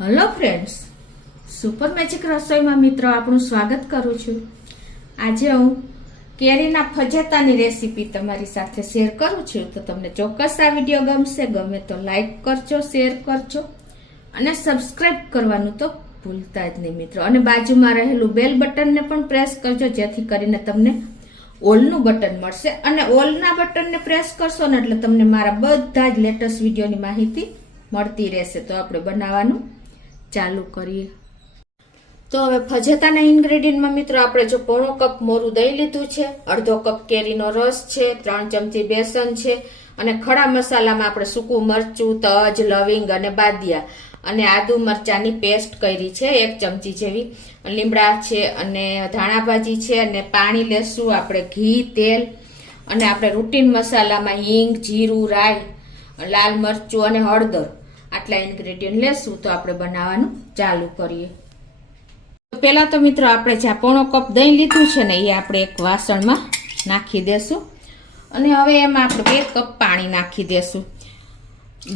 Hello friends, super magic રસોઈમાં મિત્રો આપણું સ્વાગત કરું છું। આજે હું કેરીના ફજેતાની રેસીપી તમારી સાથે શેર કરું છું। તો તમને ચોક્કસ આ વિડીયો ગમશે। ગમે તો લાઈક કરજો, શેર કરજો અને સબસ્ક્રાઇબ કરવાનું તો ભૂલતા જ નહીં મિત્રો। અને બાજુમાં રહેલું બેલ બટનને પણ પ્રેસ કરજો, જેથી કરીને તમને ઓલનું બટન મળશે। અને ઓલના બટનને પ્રેસ કરશો ને એટલે તમને મારા બધા જ લેટેસ્ટ વિડીયોની માહિતી મળતી રહેશે। તો આપણે બનાવવાનું ચાલુ કરીએ। તો હવે ફજેતાના ઇન્ગ્રેડિયન્ટમાં મિત્રો આપણે જો પોણો કપ મોરું દહીં લીધું છે, અડધો કપ કેરીનો રસ છે, 3 ચમચી બેસન છે અને ખડા મસાલામાં આપણે સૂકું મરચું, તજ, લવિંગ અને બાદિયા અને આદુ મરચાની પેસ્ટ કરી છે 1 ચમચી જેવી, લીમડા છે અને ધાણા ભાજી છે અને પાણી લેશું આપણે, ઘી, તેલ અને આપણે રૂટીન મસાલામાં હિંગ, જીરું, રાઈ, લાલ મરચું અને હળદર આટલા ઇન્ગ્રેડિયન્ટ લેશું। તો આપણે બનાવવાનું ચાલુ કરીએ। પહેલા તો મિત્રો આપણે જ્યાં પોણો કપ દહીં લીધું છે ને એ આપણે એક વાસણમાં નાખી દેશું અને હવે એમાં આપણે 2 કપ પાણી નાખી દેશું।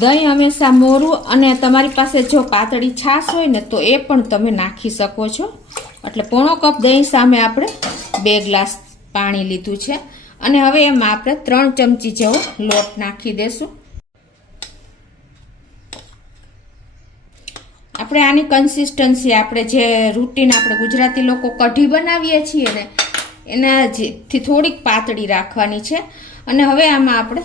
દહીં હંમેશા મોરું અને તમારી પાસે જો પાતળી છાશ હોય ને તો એ પણ તમે નાખી શકો છો। એટલે પોણો કપ દહીં સામે આપણે 2 ગ્લાસ પાણી લીધું છે અને હવે એમાં આપણે 3 ચમચી જેવો લોટ નાખી દેશું। આપણે આની કન્સિસ્ટન્સી આપણે જે રૂટીન આપણે ગુજરાતી લોકો કઢી બનાવીએ છીએ ને એનાથી થોડીક પાતળી રાખવાની છે। અને હવે આમાં આપણે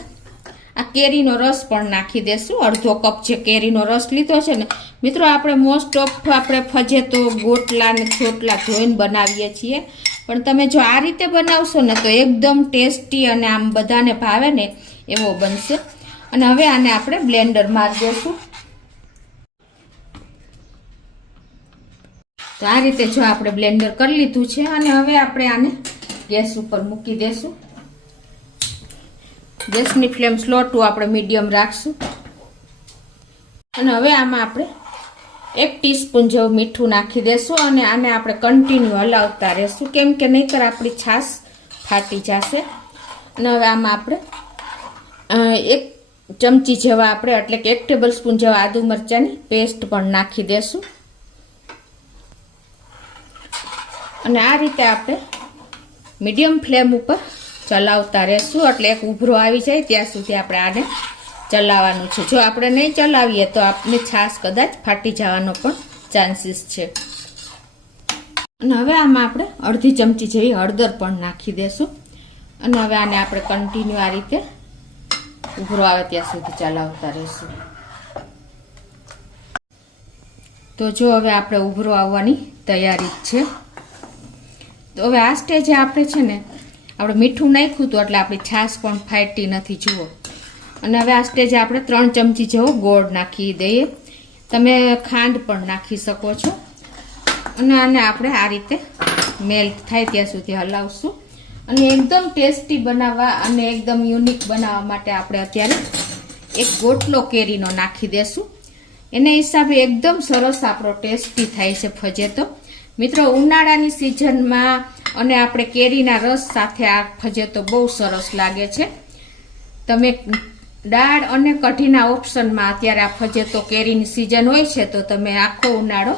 આ કેરીનો રસ પણ નાખી દેશું। અડધો કપ જે કેરીનો રસ લીધો છે ને મિત્રો, આપણે મોસ્ટ ઓફ આપણે ફજેતો, ગોટલા ને છોટલા ધોઈને બનાવીએ છીએ, પણ તમે જો આ રીતે બનાવશો ને તો એકદમ ટેસ્ટી અને આમ બધાને ભાવે ને એવો બનશે। અને હવે આને આપણે બ્લેન્ડર મારી દેશું। તો આ રીતે જો આપણે બ્લેન્ડર કરી લીધું છે અને હવે આપણે આને ગેસ ઉપર મૂકી દેશું। ગેસની ફ્લેમ સ્લો ટુ આપણે મીડિયમ રાખશું અને હવે આમાં આપણે 1 ટીસ્પૂન જેવું મીઠું નાખી દેશું અને આને આપણે કન્ટિન્યુ હલાવતા રહેશું, કેમ કે નહીંતર આપણી છાશ ફાટી જશે। અને હવે આમાં આપણે 1 ચમચી જેવા આપણે એટલે કે 1 ટેબલ સ્પૂન જેવા આદુ મરચાની પેસ્ટ પણ નાખી દેશું અને આ રીતે આપણે મીડિયમ ફ્લેમ ઉપર ચલાવતા રહેશું, એટલે એક ઉભરો આવી જાય ત્યાં સુધી આપણે આને ચલાવવાનું છે। જો આપણે નહીં ચલાવીએ તો આપણે છાશ કદાચ ફાટી જવાનો પણ ચાન્સીસ છે। અને હવે આમાં આપણે અડધી ચમચી જેવી હળદર પણ નાખી દેશું અને હવે આને આપણે કન્ટિન્યુ આ રીતે ઉભરો આવે ત્યાં સુધી ચલાવતા રહેશું। તો જો હવે આપણે ઉભરો આવવાની તૈયારી જ છે। તો હવે આ સ્ટેજે આપણે છે ને આપણે મીઠું નાખ્યું હતું એટલે આપણી છાશ પણ ફાટી નથી, જુઓ। અને હવે આ સ્ટેજે આપણે 3 ચમચી જેવો ગોળ નાખી દઈએ, તમે ખાંડ પણ નાખી શકો છો અને આને આપણે આ રીતે મેલ્ટ થાય ત્યાં સુધી હલાવશું। અને એકદમ ટેસ્ટી બનાવવા અને એકદમ યુનિક બનાવવા માટે આપણે અત્યારે 1 ગોટલો કેરીનો નાખી દેશું, એને હિસાબે એકદમ સરસ આપણો ટેસ્ટી થાય છે ફજેતો। મિત્રો, ઉનાળાની સિઝનમાં અને આપણે કેરીના રસ સાથે આ ફજેતો બહુ સરસ લાગે છે। તમે દાળ અને કઢીના ઓપ્શનમાં અત્યારે આ ફજેતો કેરીની સિઝન હોય છે તો તમે આખો ઉનાળો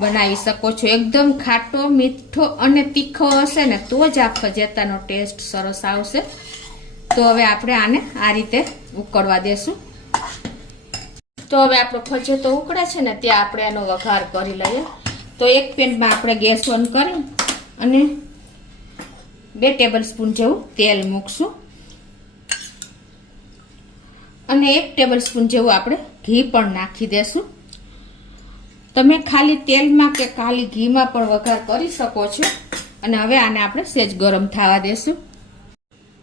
બનાવી શકો છો। એકદમ ખાટો, મીઠો અને તીખો હશે ને તો જ આ ફજેતાનો ટેસ્ટ સરસ આવશે। તો હવે આપણે આને આ રીતે ઉકળવા દેશું। તો હવે આપણો ફજેતો ઉકળે છે ને ત્યાં આપણે એનો વઘાર કરી લઈએ। તો એક પેનમાં આપણે ગેસ ઓન કરી અને 2 ટેબલ સ્પૂન જેવું તેલ મૂકશું અને 1 ટેબલ સ્પૂન જેવું આપણે ઘી પણ નાખી દેશું। તમે ખાલી તેલમાં કે ખાલી ઘીમાં પણ વઘાર કરી શકો છો। અને હવે આને આપણે સહેજ ગરમ થવા દેશું।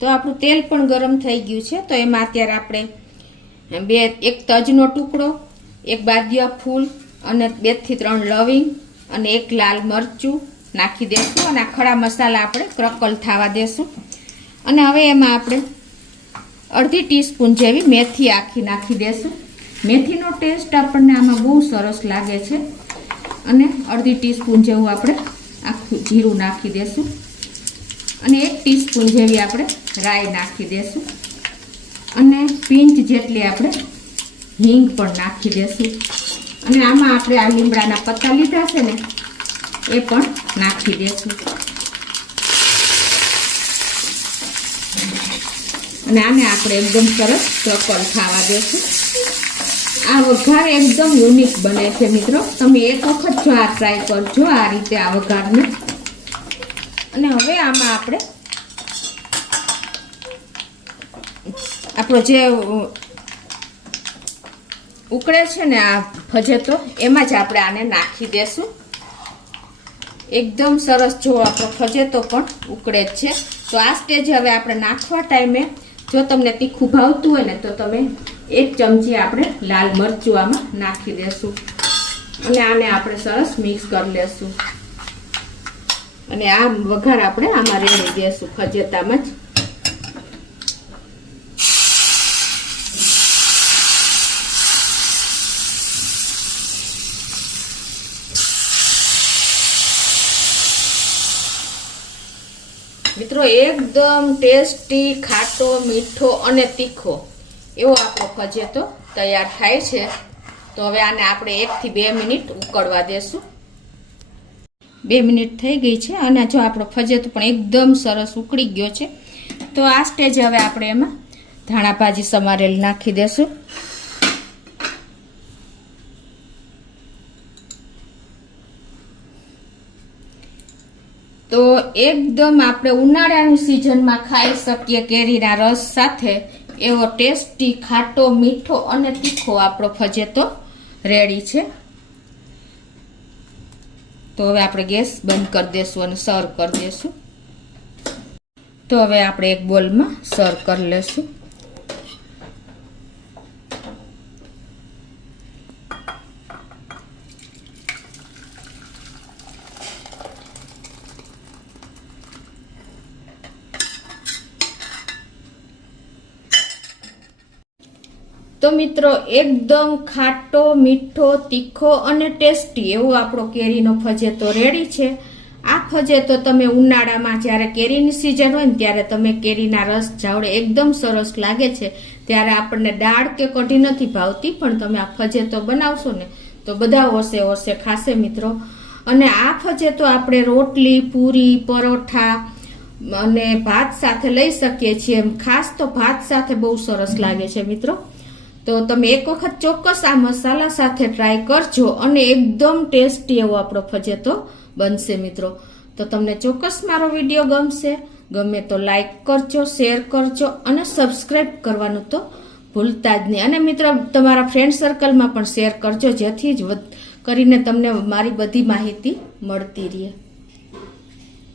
તો આપણું તેલ પણ ગરમ થઈ ગયું છે, તો એમાં અત્યારે આપણે 1 તજનો ટુકડો, 1 બાદિયા ફૂલ અને 2 થી 3 લવિંગ અને 1 લાલ મરચું નાખી દેશું અને આ ખડા મસાલા આપણે ક્રકલ થવા દેશું। અને હવે એમાં આપણે અડધી ટીસ્પૂન જેવી મેથી આખી નાખી દેશું। મેથીનો ટેસ્ટ આપણને આમાં બહુ સરસ લાગે છે। અને અડધી ટીસ્પૂન જેવું આપણે આખું જીરું નાખી દેશું અને 1 ટીસ્પૂન જેવી આપણે રાઈ નાખી દેશું અને પિંચ જેટલી આપણે હિંગ પણ નાખી દેશું। અને આમાં આપણે આ લીમડાના પત્તા લીધા છે ને એ પણ નાખી દેશું અને આને આપણે એકદમ સરસ ચકલ ખાવા દેશું. આ વઘાર એકદમ યુનિક બને છે મિત્રો. તમે એક વખત જો આ ટ્રાય કરજો આ રીતે આ વઘારને. અને હવે આમાં આપણે આપણો જે ઉકળે છે ને આ ફજેતો એમાં જ આપણે આને નાખી દેશું. એકદમ સરસ જો આપણો ફજેતો પણ ઉકળે જ છે. તો આ સ્ટેજ હવે આપણે નાખવા ટાઈમે જો તમને તીખું ભાવતું હોય ને તો તમે 1 ચમચી આપણે લાલ મરચું આમાં નાખી દેશું અને આને આપણે સરસ મિક્સ કરી લેશું અને આ વઘાર આપણે આમાં રેડી દેશું ફજેતામાં જ. મિત્રો એકદમ ટેસ્ટી ખાટો મીઠો અને તીખો એવો આપણો ફજેતો તૈયાર થાય છે. તો હવે આને આપણે 1 થી 2 મિનિટ ઉકળવા દેશું. 2 મિનિટ થઈ ગઈ છે અને જો આપણો ફજેતો પણ એકદમ સરસ ઉકળી ગયો છે. તો આ સ્ટેજ હવે આપણે એમાં ધાણા ભાજી સમારેલ નાખી દેશું. તો એકદમ આપણે ઉનાળાની સિઝનમાં ખાઈ શકીએ કેરીના રસ સાથે એવો ટેસ્ટી ખાટો મીઠો અને તીખો આપણો ફજેતો રેડી છે. તો હવે આપણે ગેસ બંધ કરી દેશું અને સર્વ કરી દેશું. તો હવે આપણે એક બોલમાં સર્વ કરી લેશું. તો મિત્રો એકદમ ખાટો મીઠો તીખો અને ટેસ્ટી એવો આપણો કેરીનો ફજેતો રેડી છે. આ ફજેતો તમે ઉનાળામાં જ્યારે કેરીની સિઝન હોય ને ત્યારે તમે કેરીના રસ જાવડે એકદમ સરસ લાગે છે ત્યારે આપણને દાળ કે કઢી નથી ભાવતી પણ તમે આ ફજેતો બનાવશો ને તો બધા ઓસે ઓસે ખાશે મિત્રો. અને આ ફજેતો આપણે રોટલી પૂરી પરોઠા અને ભાત સાથે લઈ શકીએ છીએ. ખાસ તો ભાત સાથે બહુ સરસ લાગે છે મિત્રો. તો તમે એક વખત ચોક્કસ આ મસાલા સાથે ટ્રાય કરજો અને એકદમ ટેસ્ટી એવો આપણો ફજેતો બનશે મિત્રો. તો તમને ચોક્કસ મારો વિડીયો ગમશે. ગમે તો લાઈક કરજો, શેર કરજો અને સબસ્ક્રાઈબ કરવાનું તો ભૂલતા જ નહીં. અને મિત્રો તમારા ફ્રેન્ડ સર્કલમાં પણ શેર કરજો જેથી જ કરીને તમને મારી બધી માહિતી મળતી રહે.